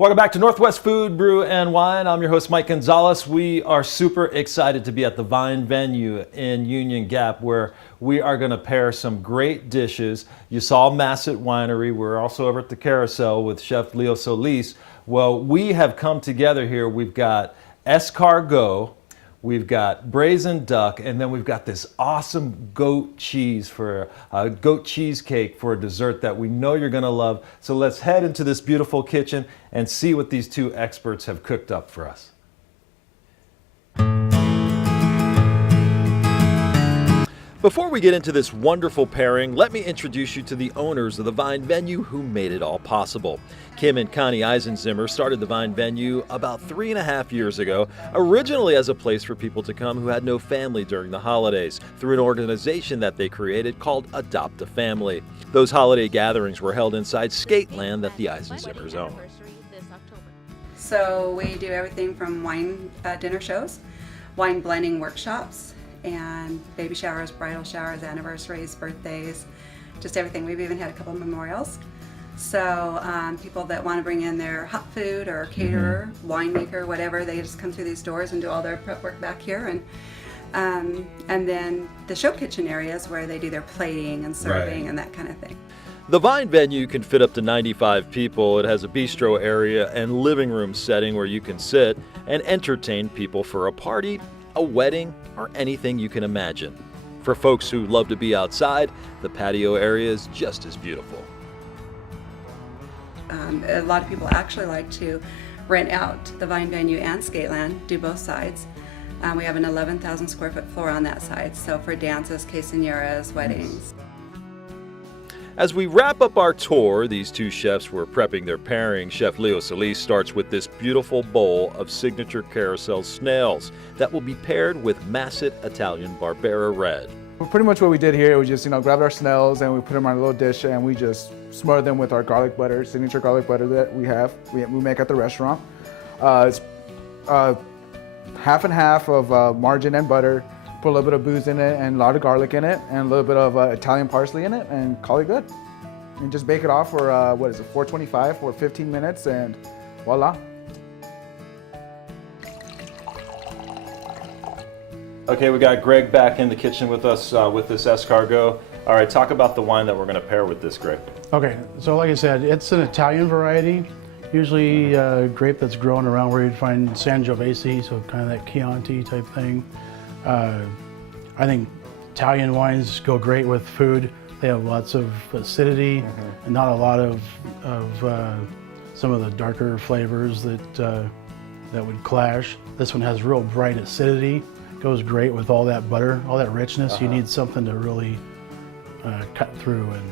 Welcome back to Northwest Food, Brew, and Wine. I'm your host, Mike Gonzalez. We are super excited to be at the Vine venue in Union Gap, where we are going to pair some great dishes. You saw Masset Winery. We're also over at the Carousel with Chef Leo Solis. Well, we have come together here. We've got escargot, we've got braised duck, and then we've got this awesome goat cheese for a goat cheesecake for a dessert that we know you're going to love. So let's head into this beautiful kitchen and see what these two experts have cooked up for us. Before we get into this wonderful pairing, let me introduce you to the owners of the Vine venue who made it all possible. Kim and Connie Eisenzimmer started the Vine venue about 3.5 years ago, originally as a place for people to come who had no family during the holidays, through an organization that they created called Adopt a Family. Those holiday gatherings were held inside Skateland that the Eisenzimmers own. So we do everything from wine dinner shows, wine blending workshops, and baby showers, bridal showers, anniversaries, birthdays, just everything. We've even had a couple of memorials. So people that want to bring in their hot food or caterer, winemaker, whatever, they just come through these doors and do all their prep work back here. And then the show kitchen areas where they do their plating and serving and that kind of thing. The Vine venue can fit up to 95 people. It has a bistro area and living room setting where you can sit and entertain people for a party, a wedding, or anything you can imagine. For folks who love to be outside, the patio area is just as beautiful. A lot of people actually like to rent out the Vine venue and Skateland, do both sides. We have an 11,000 square foot floor on that side, so for dances, quinceañeras, weddings. As we wrap up our tour, these two chefs were prepping their pairing. Chef Leo Solis starts with this beautiful bowl of signature Carousel snails that will be paired with Masset Italian Barbera Red. Well, pretty much what we did here was just, grabbed our snails and we put them on a little dish and we just smothered them with our garlic butter, signature garlic butter that we make at the restaurant. It's half and half of margarine and butter. Put a little bit of booze in it and a lot of garlic in it and a little bit of Italian parsley in it and call it good. And just bake it off for, 425 for 15 minutes and voila. Okay, we got Greg back in the kitchen with us with this escargot. All right, talk about the wine that we're going to pair with this, Greg. Okay, so like I said, it's an Italian variety. Usually grape that's grown around where you'd find Sangiovese, so kind of that Chianti type thing. I think Italian wines go great with food. They have lots of acidity and not a lot of some of the darker flavors that would clash. This one has real bright acidity. Goes great with all that butter, all that richness. You need something to really cut through and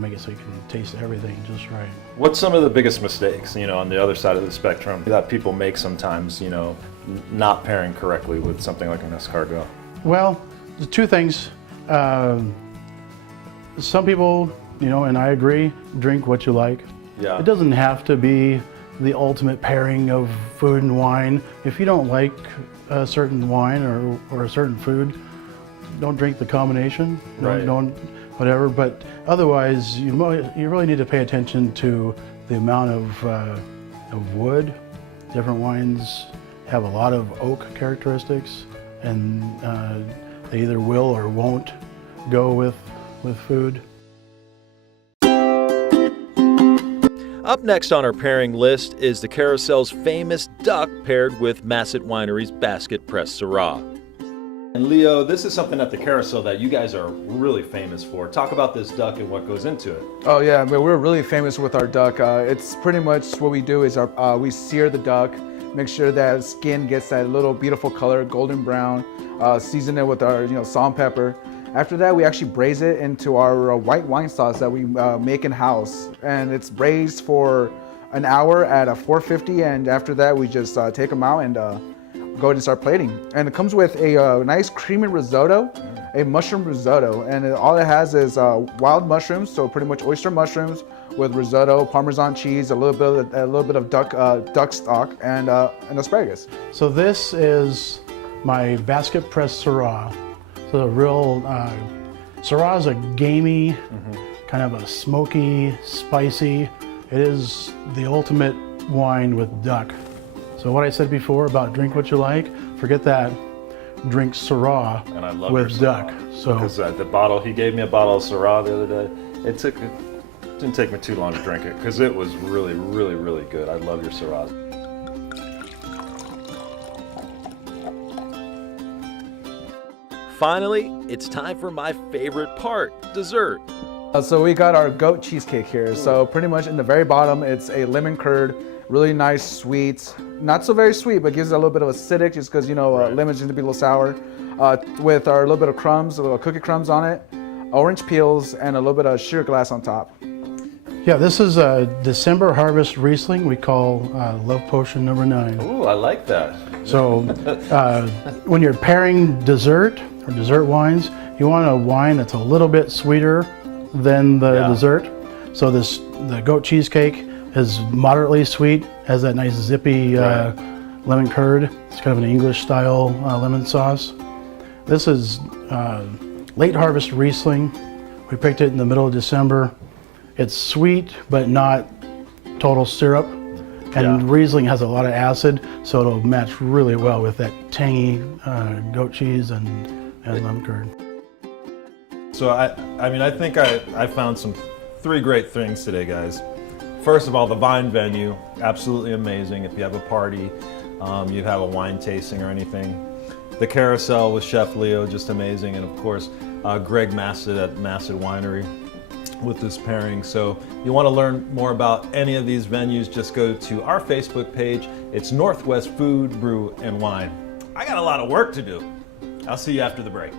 make it so you can taste everything just right. What's some of the biggest mistakes, on the other side of the spectrum that people make sometimes, not pairing correctly with something like an escargot? Well, the two things. Some people, and I agree, drink what you like. Yeah. It doesn't have to be the ultimate pairing of food and wine. If you don't like a certain wine or a certain food, don't drink the combination. Don't whatever. But otherwise, you really need to pay attention to the amount of wood. Different wines have a lot of oak characteristics, and they either will or won't go with food. Up next on our pairing list is the Carousel's famous duck paired with Masset Winery's basket pressed Syrah. And Leo, this is something at the Carousel that you guys are really famous for. Talk about this duck and what goes into it. Oh yeah, but we're really famous with our duck. It's pretty much what we do is we sear the duck, make sure that skin gets that little beautiful color, golden brown, season it with our salt and pepper. After that, we actually braise it into our white wine sauce that we make in-house. And it's braised for an hour at a 450, and after that, we just take them out and go ahead and start plating. And it comes with a nice creamy risotto, a mushroom risotto. And all it has is wild mushrooms, so pretty much oyster mushrooms with risotto, Parmesan cheese, a little bit of duck stock, and asparagus. So this is my basket pressed Syrah. So the real Syrah is a gamey, kind of a smoky, spicy. It is the ultimate wine with duck. So what I said before about drink what you like, forget that. Drink Syrah And I love with your duck. Syrah. So Because the bottle, he gave me a bottle of Syrah the other day. It didn't take me too long to drink it because it was really, really, really good. I love your Syrah. Finally, it's time for my favorite part, dessert. So we got our goat cheesecake here. So pretty much in the very bottom, it's a lemon curd, really nice, sweet, not so very sweet, but gives it a little bit of acidic just because, you know, lemon's going to be a little sour. With our little bit of crumbs, a little cookie crumbs on it, orange peels, and a little bit of sugar glass on top. yeah, this is a December harvest Riesling we call Love Potion number 9. Ooh, I like that. So when you're pairing dessert or dessert wines, you want a wine that's a little bit sweeter than the dessert. So the goat cheesecake is moderately sweet, has that nice zippy lemon curd. It's kind of an English style lemon sauce. This is late harvest Riesling. We picked it in the middle of December. It's sweet, but not total syrup. And Riesling has a lot of acid, so it'll match really well with that tangy goat cheese and lemon curd. So I mean, I think I found 3 great things today, guys. First of all, the Vine venue, absolutely amazing. If you have a party, you have a wine tasting or anything. The Carousel with Chef Leo, just amazing. And of course, Greg Masset at Masset Winery with this pairing. So you want to learn more about any of these venues, just go to our Facebook page. It's Northwest Food, Brew, and Wine. I got a lot of work to do. I'll see you after the break.